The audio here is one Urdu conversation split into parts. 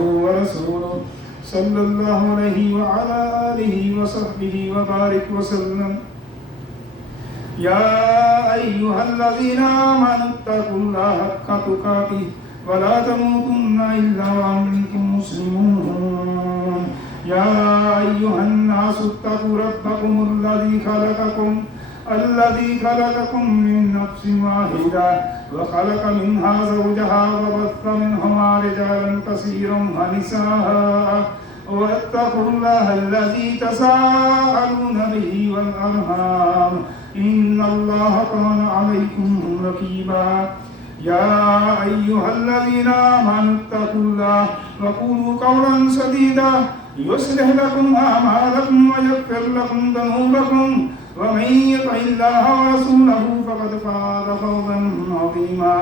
ورسوله صلى الله عليه وعلى آله وصحبه وبارك وسلم. يا أيها الذين آمنوا اتقوا الله حق تقاته ولا تموتن إلا وأنتم مسلمون. يا أيها الناس اتقوا ربكم الذي خلقكم من نفس واحدة وخلق منها زوجها وبث منهما رجالا كثيرا ونساء واتقوا الله الذي تساءلون به والأرحام إن الله كان عليكم رقيبا. يا أيها الذين آمنوا اتقوا الله وقولوا قولا سديدا يصلح لكم أعمالكم ويغفر لكم ذنوبكم ومن يطع الله ورسوله فقد فاز فوزا عظيما.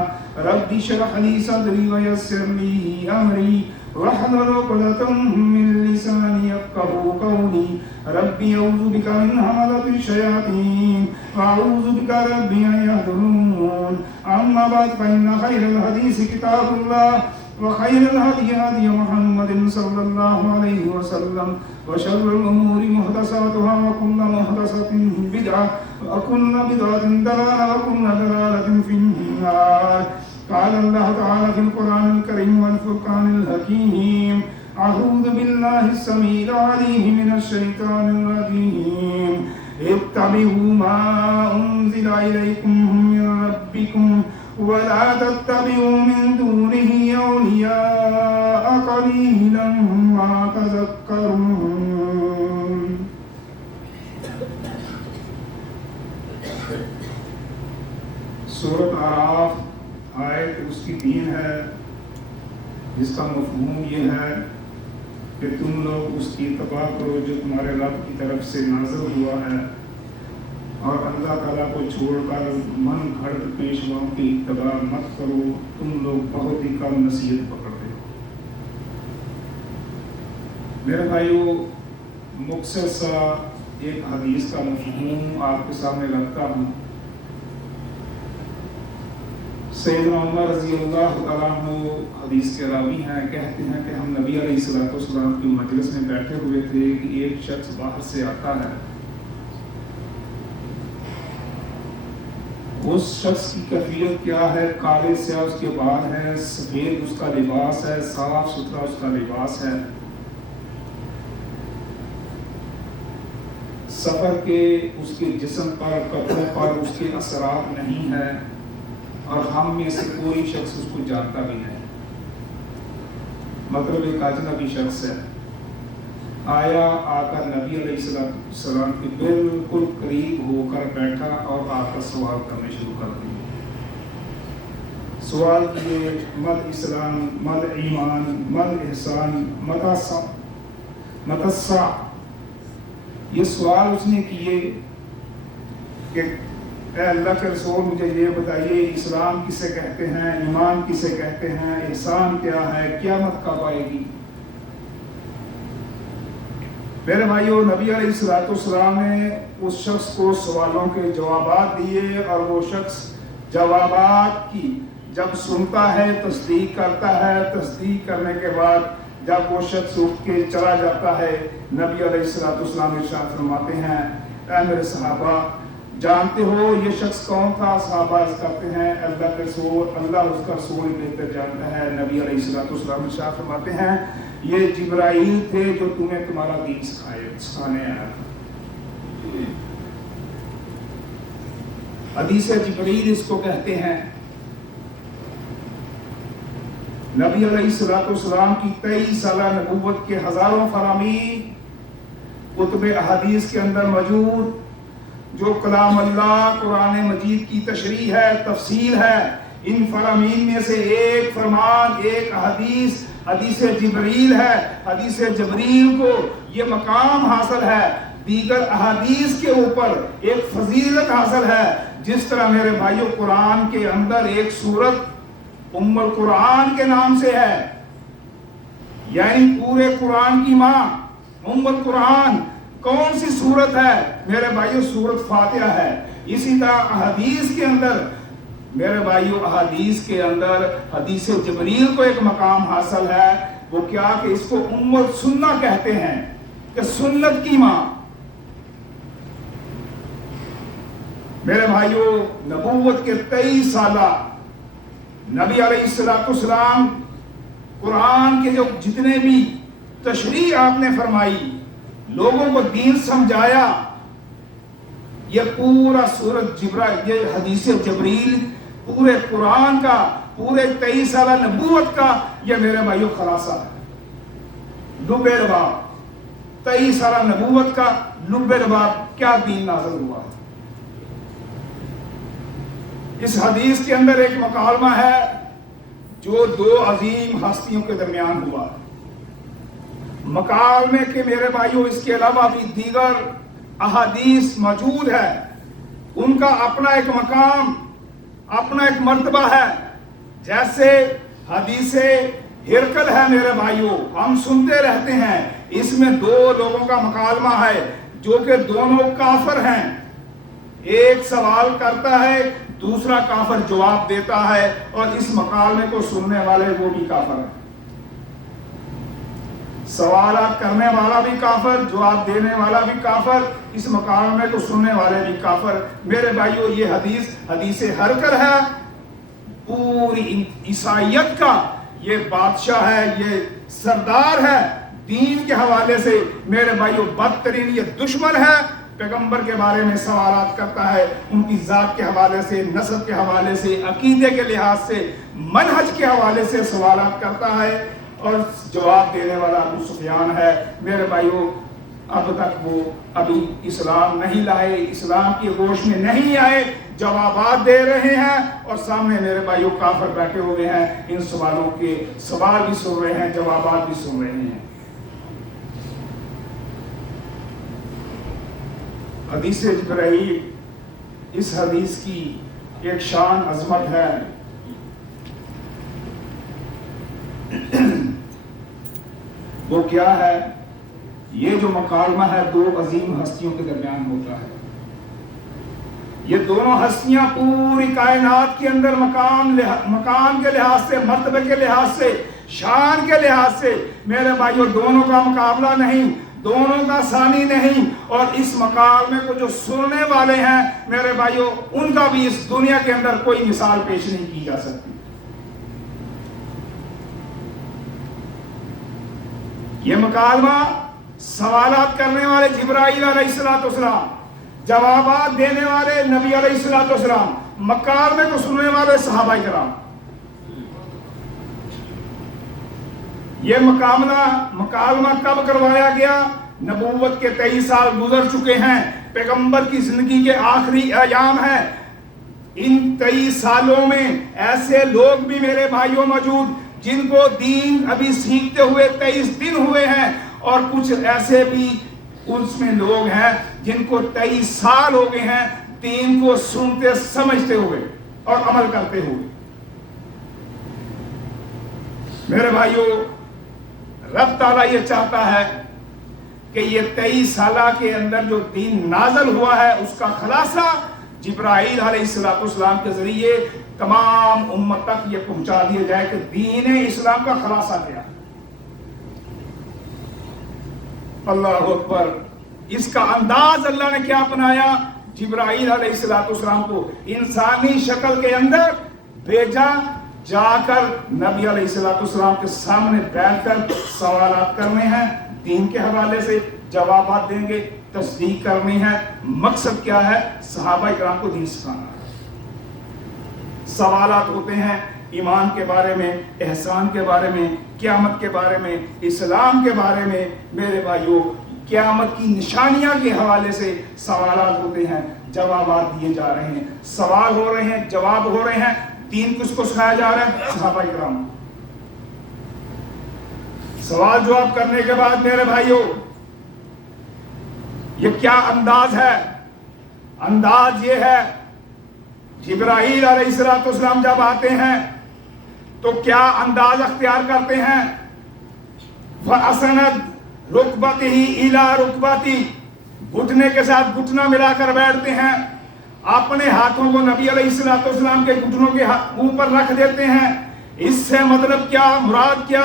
رب اشرح لي صدري ويسر لي أمري واحلل عقدة من لساني يفقهوا قولي. ربي أعوذ بك من همزة الشياطين وأعوذ بك ربي أن يحضرون. أما بعد فإن خير الحديث كتاب الله وخير الهدي هدي محمد صلى الله عليه وسلم وشر الأمور محدثاتها وكل محدثة بدعة وكل بدعة ضلالة وكل ضلالة في النار. قال الله تعالى في القرآن الكريم والفرقان الحكيم: أعوذ بالله السميع العليم من الشيطان الرجيم. اتبعوا ما أنزل إليكم من ربكم ولا تتبعوا من دونه أولياء قليلا ما تذكرون. سورۃ اعراف آیت اس کی 3 ہے، جس کا مفہوم یہ ہے کہ تم لوگ اس کی اتباع کرو جو تمہارے رب کی طرف سے نازل ہوا ہے، اور اللہ تعالیٰ کو چھوڑ کر من گھڑت پیشواؤں کی اتباع مت کرو، تم لوگ بہت ہی کم نصیحت پکڑتے ہو. میرے بھائیو، مختصر سا ایک حدیث کا مفہوم آپ کے سامنے رکھتا ہوں. سیدنا عمر رضی اللہ تعالیٰ عنہ حدیث کے راوی ہیں، کہتے ہیں کہ ہم نبی علیہ السلام کی مجلس میں بیٹھے ہوئے تھے کہ ایک شخص باہر سے آتا ہے. اس شخص کی کیفیت کیا ہے؟ کالے سیاہ اس کے بال ہیں، سفید اس کا لباس ہے، صاف ستھرا اس کا لباس ہے. سفر کے اس کے جسم پر، کپڑوں پر اس کے اثرات نہیں ہیں، اور ہم میں سے کوئی شخص اس کو جانتا بھی نہیں. مطلب ایک اجنبی شخص ہے. آیا، آ کر نبی علیہ السلام کے بالکل قریب ہو کر بیٹھا اور آ کر سوال کرنے شروع کر دیے. سوال کیے: مل اسلام، مل ایمان، مل احسان، متسع. یہ سوال اس نے کیے کہ اے اللہ کے رسول، مجھے یہ بتائیے اسلام کسے کہتے ہیں، ایمان کسے کہتے ہیں، احسان کیا ہے، قیامت کب آئے گی؟ میرے بھائیو، نبی علیہ السلام نے اس شخص کو سوالوں کے جوابات دیے، اور وہ شخص جوابات کی جب سنتا ہے تصدیق کرتا ہے. تصدیق کرنے کے بعد جب وہ شخص اٹھ کے چلا جاتا ہے، نبی علیہ السلام ارشاد فرماتے ہیں: اے میرے صحابہ، جانتے ہو یہ شخص کون تھا؟ صحابہ عرض کرتے ہیں: اللہ کے رسول، اللہ اس کا رسول بہتر جانتا ہے. نبی علیہ السلام ارشاد فرماتے ہیں: یہ جبرائیل تھے جو تمہیں تمہارا دین سکھانے آیا تھا. حدیث جبرائیل اس کو کہتے ہیں. نبی علیہ السلام کی 23 سالہ نبوت کے ہزاروں فرامین کتب احادیث کے اندر موجود، جو کلام اللہ قرآن مجید کی تشریح ہے، تفسیر ہے. ان فرامین میں سے ایک فرمان، ایک حدیث جبریل ہے. حدیث جبریل کو یہ مقام حاصل ہے، دیگر احادیث کے اوپر ایک فضیلت حاصل ہے. جس طرح میرے بھائیوں قرآن کے اندر ایک سورت ام القرآن کے نام سے ہے، یعنی پورے قرآن کی ماں ام القرآن کون سی سورت ہے میرے بھائیوں؟ سورت فاتحہ ہے. اسی طرح احادیث کے اندر میرے بھائیوں، احادیث کے اندر حدیث جبریل کو ایک مقام حاصل ہے. وہ کیا کہ اس کو سنہ کہتے ہیں، کہ سنت کی ماں۔ میرے بھائیوں، نبوت کے 23 سالہ نبی علیہ السلام قرآن کے جو جتنے بھی تشریح آپ نے فرمائی، لوگوں کو دین سمجھایا، یہ پورا سورۃ جبرائیل، یہ حدیث جبریل پورے قرآن کا، پورے 23 سالہ نبوت کا یہ میرے بھائیوں خلاصہ ہے۔ لب لباب 23 سالہ نبوت کا لب لباب کیا دین نازل ہوا۔ اس حدیث کے اندر ایک مکالمہ ہے جو دو عظیم ہستیوں کے درمیان ہوا۔ مکالمے کے میرے بھائیوں اس کے علاوہ بھی دیگر احادیث موجود ہے، ان کا اپنا ایک مقام، اپنا ایک مرتبہ ہے۔ جیسے حدیث ہرقل ہے میرے بھائیوں، ہم سنتے رہتے ہیں، اس میں دو لوگوں کا مکالمہ ہے جو کہ دونوں کافر ہیں، ایک سوال کرتا ہے، دوسرا کافر جواب دیتا ہے، اور اس مکالمے کو سننے والے وہ بھی کافر ہیں۔ سوالات کرنے والا بھی کافر، جواب دینے والا بھی کافر، اس مکالمے کو سننے والے بھی کافر۔ میرے بھائیوں، یہ حدیث ہرقل ہے، پوری عیسائیت کا یہ بادشاہ ہے، یہ سردار ہے دین کے حوالے سے۔ میرے بھائیوں، بدترین یہ دشمن ہے، پیغمبر کے بارے میں سوالات کرتا ہے، ان کی ذات کے حوالے سے، نسب کے حوالے سے، عقیدے کے لحاظ سے، منہج کے حوالے سے سوالات کرتا ہے، اور جواب دینے والا ابو سفیان ہے۔ میرے بھائیوں، اب تک وہ ابھی اسلام نہیں لائے، اسلام کی گوش میں نہیں آئے، جوابات دے رہے ہیں، اور سامنے میرے بھائیوں کافر بیٹھے ہوئے ہیں، ان سوالوں کے سوال بھی سن رہے ہیں، جوابات بھی سن رہے ہیں۔ حدیث جبرائیل، اس حدیث کی ایک شان عظمت ہے۔ وہ کیا ہے؟ یہ جو مکالمہ ہے دو عظیم ہستیوں کے درمیان ہوتا ہے۔ یہ دونوں ہستیاں پوری کائنات کے اندر مقام کے لحاظ سے، مرتبے کے لحاظ سے، شان کے لحاظ سے میرے بھائیوں دونوں کا مقابلہ نہیں، دونوں کا ثانی نہیں، اور اس مکالمے کو جو سننے والے ہیں میرے بھائیوں، ان کا بھی اس دنیا کے اندر کوئی مثال پیش نہیں کی جا سکتی۔ یہ مکالمہ سوالات کرنے والے جبرائیل علیہ السلام، جوابات دینے والے نبی علیہ السلام، مکالمے کو سننے والے صحابہ کرام۔ یہ مکالمہ کب کروایا گیا؟ نبوت کے 23 سال گزر چکے ہیں، پیغمبر کی زندگی کے آخری ایام ہیں۔ ان 23 سالوں میں ایسے لوگ بھی میرے بھائیوں موجود جن کو دین ابھی سیکھتے ہوئے 23 دن ہوئے ہیں، اور کچھ ایسے بھی اس میں لوگ ہیں جن کو 23 سال ہو گئے ہیں دین کو سنتے سمجھتے ہوئے اور عمل کرتے ہوئے۔ میرے بھائیوں، رب تعالیٰ یہ چاہتا ہے کہ یہ 23 سالہ کے اندر جو دین نازل ہوا ہے اس کا خلاصہ جبرائیل علیہ السلام کے ذریعے تمام امت تک یہ پہنچا دیا جائے کہ دین اسلام کا خلاصہ کیا۔ اللہ اکبر! اس کا انداز اللہ نے کیا بنایا؟ جبرائیل علیہ السلام کو انسانی شکل کے اندر بھیجا، جا کر نبی علیہ السلام کے سامنے بیٹھ کر سوالات کرنے ہیں، دین کے حوالے سے جوابات دیں گے، تصدیق کرنی ہے۔ مقصد کیا ہے؟ صحابہ کرام کو دین سکھانا ہے۔ سوالات ہوتے ہیں ایمان کے بارے میں، احسان کے بارے میں، قیامت کے بارے میں، اسلام کے بارے میں۔ میرے بھائیوں، قیامت کی نشانیاں کے حوالے سے سوالات ہوتے ہیں، جوابات دیے جا رہے ہیں، سوال ہو رہے ہیں، جواب ہو رہے ہیں۔ دین کس کو سکھایا جا رہا ہے؟ صحابہ کرام۔ سوال جواب کرنے کے بعد میرے بھائیوں، یہ کیا انداز ہے؟ انداز یہ ہے، جبرائیل علیہ السلام جب آتے ہیں تو کیا انداز اختیار کرتے ہیں؟ فَأَسَنَدْ رُكْبَتِهِ إِلَىٰ رُكْبَتِهِ، گھٹنے کے ساتھ گھٹنا ملا کر بیٹھتے ہیں، اپنے ہاتھوں کو نبی علیہ السلام کے گھٹنوں کے اوپر رکھ دیتے ہیں۔ اس سے مطلب کیا، مراد کیا؟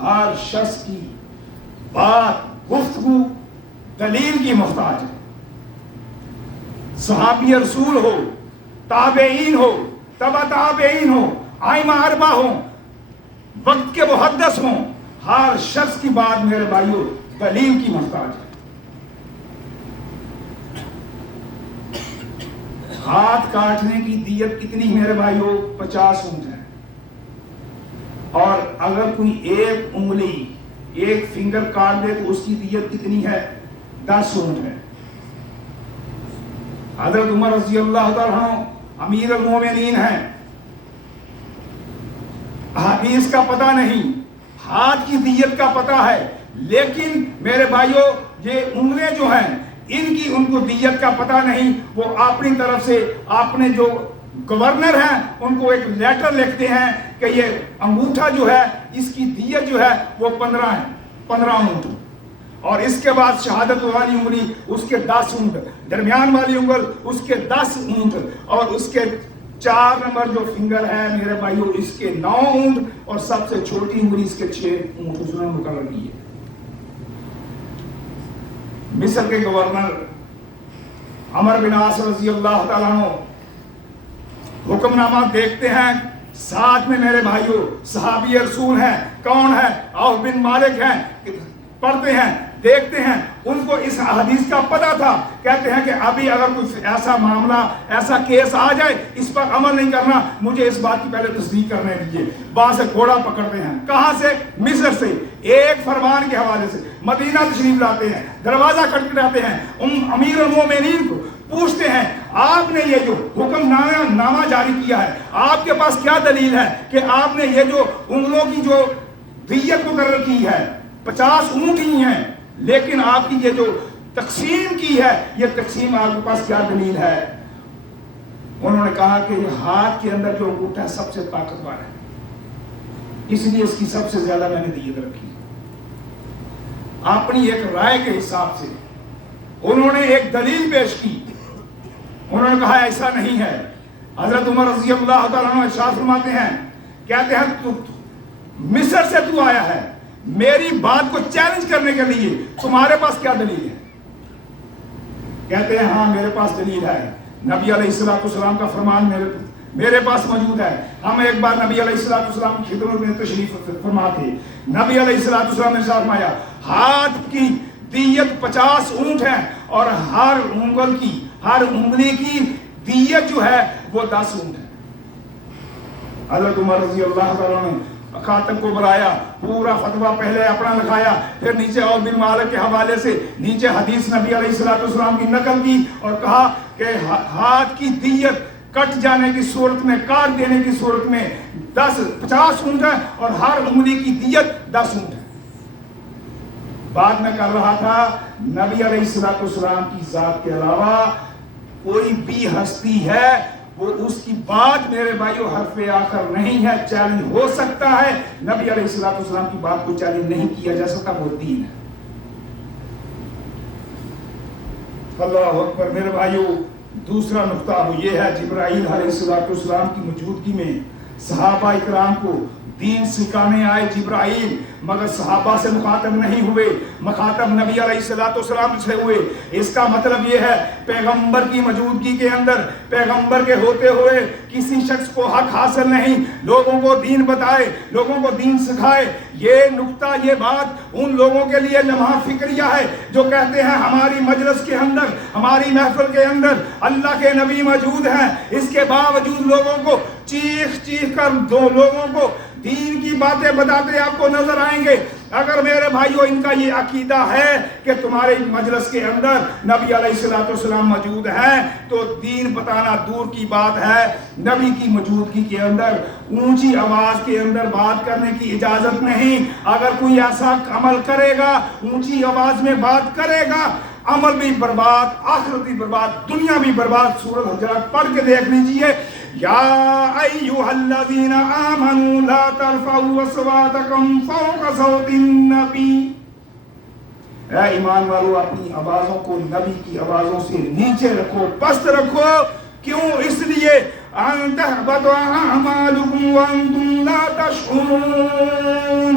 ہر شخص کی بات گفتگو دلیل کی محتاج ہے. صحابی رسول ہو، تابعین ہو، تبع تابعین ہو، ائمہ اربعہ ہوں، وقت کے محدث ہوں، ہر شخص کی بات میرے بھائیوں دلیل کی محتاج ہے. ہاتھ کاٹنے کی دیت کتنی میرے بھائیوں؟ 50 اونٹ ہے. اور اگر کوئی ایک انگلی، ایک فنگر کاٹ دے تو اس کی دیت کتنی ہے؟ 10 اونٹ ہے. حضرت عمر رضی اللہ تعالیٰ عنہ امیر المومنین ہیں، حدیث کا پتہ نہیں، ہاتھ کی دیت کا پتہ ہے، لیکن میرے بھائیوں یہ انگلیں جو ہیں ان کو دیت کا پتہ نہیں. وہ اپنی طرف سے اپنے جو گورنر ہیں ان کو ایک لیٹر لکھتے ہیں کہ یہ انگوٹھا جو ہے اس کی دیت جو ہے وہ 15 اونٹ، اور اس کے بعد شہادت والی انگلی اس کے 10 اونٹ، درمیان والی انگل اس کے 10 اونٹ، اور اس کے 4 نمبر جو فنگر ہے میرے بھائیوں اس کے 9 اونٹ، اور سب سے چھوٹی انگلی اس کے 6 اونٹ اس نے مقرر کی ہے. مصر کے گورنر عمر بن عاص رضی اللہ تعالیٰ عنہ حکم نامہ دیکھتے ہیں، ساتھ میں میرے بھائیوں صحابی رسول ہیں. کون ہے؟ عوف بن مالک ہیں. پڑھتے ہیں، دیکھتے ہیں، ان کو اس حدیث کا پتہ تھا. کہتے ہیں کہ ابھی اگر کوئی ایسا معاملہ، ایسا کیس آ جائے اس پر عمل نہیں کرنا، مجھے اس بات کی پہلے تصدیق کرنے دیجیے. وہاں سے گھوڑا پکڑتے ہیں. کہاں سے؟ مصر سے. ایک فرمان کے حوالے سے مدینہ تشریف لاتے ہیں، دروازہ کھٹکھٹاتے ہیں، امیر المومنین کو پوچھتے ہیں آپ نے یہ جو حکم نامہ جاری کیا ہے آپ کے پاس کیا دلیل ہے کہ آپ نے یہ جو انگلوں کی جو دیت مقرر کی ہے 50 اونٹ ہی ہیں، لیکن آپ کی یہ جو تقسیم کی ہے یہ تقسیم آپ کے پاس کیا دلیل ہے؟ انہوں نے کہا کہ یہ ہاتھ کے اندر جو انگوٹھا ہے سب سے طاقتور ہے، اس لیے اس کی سب سے زیادہ میں نے دیت رکھی. اپنی ایک رائے کے حساب سے انہوں نے ایک دلیل پیش کی. انہوں نے کہا ایسا نہیں ہے. حضرت عمر رضی اللہ تعالیٰ عنہ ارشاد فرماتے ہیں، کہتے ہیں تو مصر سے تو آیا ہے، میری بات کو چیلنج کرنے کے لیے تمہارے پاس کیا دلیل ہے؟ کہتے ہیں ہاں میرے پاس دلیل ہے. نبی علیہ السلام کا فرمان میرے پاس موجود ہے. ہم ایک بار نبی علیہ السلام کی خدمت میں تشریف فرما تھے. نبی علیہ السلام نے ارشاد فرمایا ہاتھ کی دیت 50 اونٹ ہے، اور ہر انگلی کی دیت جو ہے وہ 10 اونٹ ہے. حضرت عمر رضی اللہ تعالیٰ نے خاتم کو بلایا، پورا فتویٰ پہلے اپنا لکھایا، پھر نیچے عوف بن مالک کے حوالے سے نیچے حدیث نبی علیہ السلام کی نقل کی اور کہا کہ ہاتھ کی دیت کٹ جانے کی صورت میں، کاٹ دینے کی صورت میں 50 اونٹ ہے، اور ہر انگلی کی دیت 10 اونٹ ہے. بات میں کر رہا تھا نبی علیہ السلام کی ذات کے علاوہ کوئی بھی ہستی ہے وہ اس کی بات میرے بھائیو حرف آخر نہیں ہے. چیلنج ہو سکتا ہے، نبی علیہ السلام کی بات کو چیلنج نہیں کیا جا سکتا، وہ دین ہے. اللہ اکبر. میرے بھائیو دوسرا نقطہ وہ یہ ہے، جبرائیل علیہ السلام کی موجودگی میں صحابہ اکرام کو دین سکھانے آئے جبرائیل، مگر صحابہ سے مخاطب نہیں ہوئے، مخاطب نبی علیہ السلام سے ہوئے. اس کا مطلب یہ ہے پیغمبر کی موجودگی کے اندر، پیغمبر کے ہوتے ہوئے کسی شخص کو حق حاصل نہیں، لوگوں کو دین بتائے، لوگوں کو دین سکھائے. یہ نقطہ، یہ بات ان لوگوں کے لیے لمحہ فکریہ ہے جو کہتے ہیں ہماری مجلس کے اندر، ہماری محفل کے اندر اللہ کے نبی موجود ہیں، اس کے باوجود لوگوں کو چیخ کر لوگوں کو دین کی باتیں بتاتے آپ کو نظر آئیں گے. اگر میرے بھائیوں ان کا یہ عقیدہ ہے کہ تمہارے مجلس کے اندر نبی علیہ السلام موجود ہیں تو دین بتانا دور کی بات ہے. نبی کی موجودگی کے اندر اونچی آواز کے اندر بات کرنے کی اجازت نہیں. اگر کوئی ایسا عمل کرے گا، اونچی آواز میں بات کرے گا، عمل بھی برباد، آخرت بھی برباد، دنیا بھی برباد. سورۃ حجرات پڑھ کے دیکھ لیجئے. یا ایھا الذین آمنوا لا ترفعوا اصواتکم فوق صوت النبی. اے ایمان والو اپنی آوازوں کو نبی کی آوازوں سے نیچے رکھو، پست رکھو. کیوں؟ اس لیے ان تحبط اعمالکم وانتم لا تشعرون.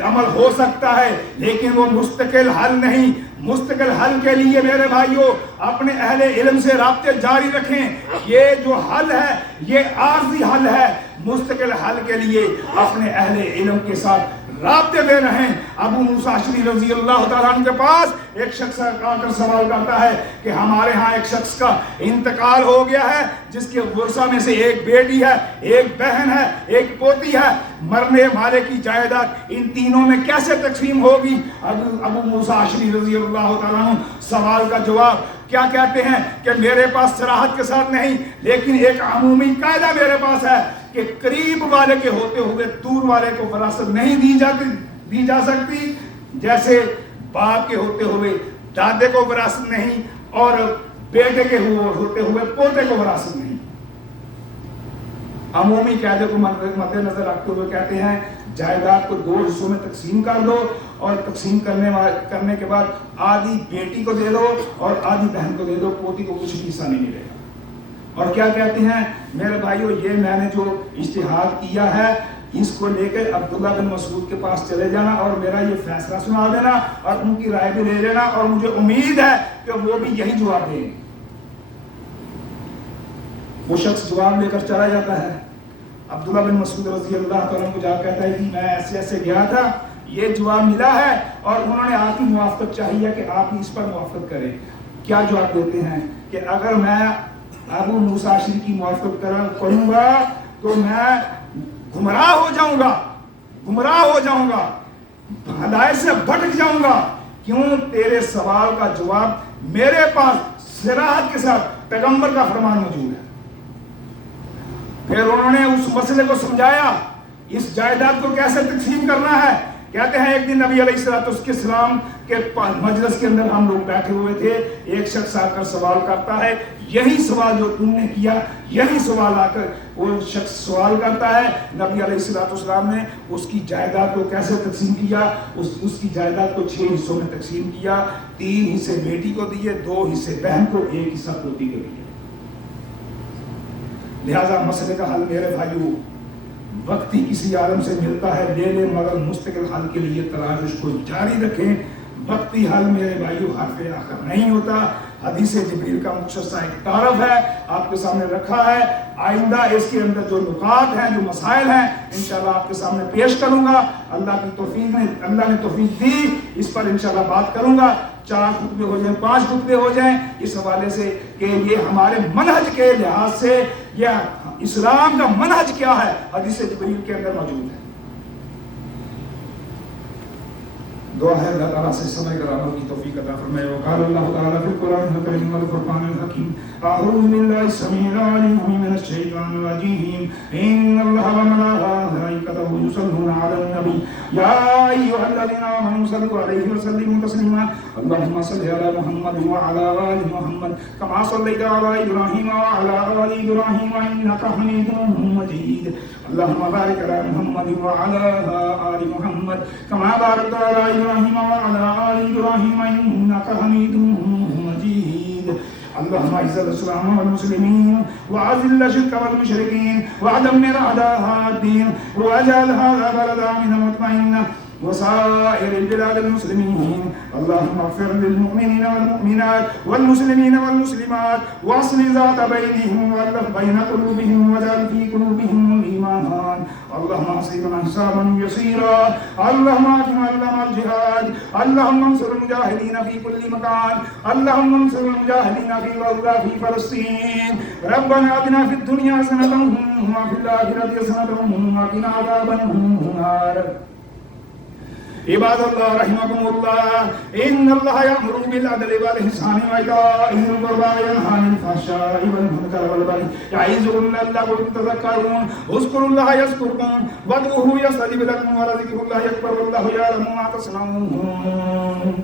عمل ہو سکتا ہے لیکن وہ مستقل حل نہیں. مستقل حل کے لیے میرے بھائیوں اپنے اہل علم سے رابطے جاری رکھیں. یہ جو حل ہے یہ عارضی حل ہے. مستقل حل کے لیے اپنے اہل علم کے ساتھ رابطے میں رہیں. ابو موسیٰ اشعری رضی اللہ تعالیٰ عنہ کے پاس ایک شخص آ کر سوال کرتا ہے کہ ہمارے ہاں ایک شخص کا انتقال ہو گیا ہے جس کے ورثہ میں سے ایک بیٹی ہے, ایک بہن ہے, ایک پوتی ہے. مرنے والے کی جائیداد ان تینوں میں کیسے تقسیم ہوگی؟ ابو موسیٰ اشعری رضی اللہ تعالیٰ عنہ سوال کا جواب کیا کہتے ہیں کہ میرے پاس صراحت کے ساتھ نہیں لیکن ایک عمومی قاعدہ میرے پاس ہے کہ قریب والے کے ہوتے ہوئے دور والے کو وراثت نہیں دی جا سکتی, جیسے باپ کے ہوتے ہوئے دادے کو وراثت نہیں اور بیٹے کے ہوتے ہوئے پوتے کو وراثت نہیں. عمومی قاعدے کو مد نظر رکھتے ہوئے کہتے ہیں جائیداد کو 2 حصوں میں تقسیم کر دو اور تقسیم کرنے کے بعد آدھی بیٹی کو دے دو اور آدھی بہن کو دے دو, پوتی کو کچھ بھی حصہ نہیں ملے گا. اور کیا کہتے ہیں میرے بھائیوں یہ میں نے جو اجتہاد کیا ہے اس کو لے کر عبداللہ بن مسعود کے پاس چلے جانا اور میرا یہ فیصلہ سنا دینا اور ان کی رائے بھی لے لینا, اور مجھے امید ہے کہ وہ بھی یہی جواب دیں. وہ شخص جواب لے کر چلا جاتا ہے. عبداللہ بن مسعود رضی اللہ تعالیٰ کو جا کہتا ہے کہ میں ایسے ایسے گیا تھا, یہ جواب ملا ہے اور انہوں نے آپ کی موافقت چاہیے کہ آپ اس پر موافقت کریں. کیا جواب دیتے ہیں کہ اگر میں ابو موسیٰ اشعری کی موافقت کروں گا تو میں گمراہ ہو جاؤں گا, ہدایت سے بھٹک جاؤں گا. کیوں؟ تیرے سوال کا جواب میرے پاس صراحت کے ساتھ پیغمبر کا فرمان موجود ہے. پھر انہوں نے اس مسئلے کو سمجھایا اس جائیداد کو کیسے تقسیم کرنا ہے. کہتے ہیں ایک دن نبی علیہ السلام کے مجلس کے اندر ہم لوگ بیٹھے ہوئے تھے, ایک شخص آ کر سوال کرتا ہے, یہی سوال جو تم نے کیا یہی سوال آ کر وہ شخص سوال کرتا ہے. نبی علیہ السلام نے اس کی جائیداد کو کیسے تقسیم کیا؟ اس کی جائیداد کو 6 حصوں میں تقسیم کیا. 3 حصے بیٹی کو دیے, 2 حصے بہن کو, 1 حصہ پوتی کو دیے. لہذا مسئلے کا حل میرے بھائیوں وقتی کسی عالم سے ملتا ہے لے لیں, مگر مستقل حل کے لیے تلاش کو جاری رکھیں. وقتی حل میرے بھائیوں حرف آخر نہیں ہوتا. حدیث جبریل کا مختصر ایک تعارف ہے آپ کے سامنے رکھا ہے. آئندہ اس کے اندر جو نکات ہیں, جو مسائل ہیں, انشاءاللہ آپ کے سامنے پیش کروں گا. اللہ نے توفیق دی, اس پر انشاءاللہ بات کروں گا. 4 خطبے ہو جائیں, 5 خطبے ہو جائیں, اس حوالے سے کہ یہ ہمارے منہج کے لحاظ سے یہ اسلام کا منہج کیا ہے حدیث جبریل کے اندر موجود ہے. دعا ہے اللہ تعالیٰ سے سمجھ کر عمل کی توفیق عطا فرمائے. وقال اللہ تعالیٰ فی القرآن الکریم والفرقان الحکیم اعوذ باللہ السمیع العلیم من الشیطان الرجیم ان اللہ وملائکتہ یصلون علی النبی یا ایھا الذین آمنوا صلوا علیہ وسلموا تسلیما اللهم صل علی محمد وعلی آل محمد کما صلیت علی ابراہیم وعلی آل ابراہیم انک حمید مجید اللهم بارك على محمد وعلى آل محمد كما باركت على إبراهيم وعلى آل إبراهيم إنك حميد مجيد اللهم اعز الإسلام والمسلمين وأذل الشرك والمشركين ودمر أعداء الدين واجعل هذا بلدا آمنا مطمئنا وسائر البلاد المسلمين اللهم اغفر للمؤمنين والمؤمنات والمسلمين والمسلمات واصلح ذات بينهم والف بين قلوبهم واجعل في قلوبهم الإيمان اللهم اصلنا حسابا يسيرا اللهم اكمل لنا الجهاد اللهم انصر المجاهدين في كل مكان اللهم انصر المجاهدين في غزة في فلسطين ربنا آتنا في الدنيا حسنة وفي الآخرة حسنة وقنا عذاب النار عباد اللہ رحمكم اللہ ان اللہ یأمر بالعدل والإحسان وإیتاء ذی القربى وینہی عن الفحشاء والمنکر والبغی یعظکم لعلکم تذکرون اذکروا اللہ یذکرکم وادعوہ یستجب لکم ولذکر اللہ اکبر واللہ یعلم ما تصنعون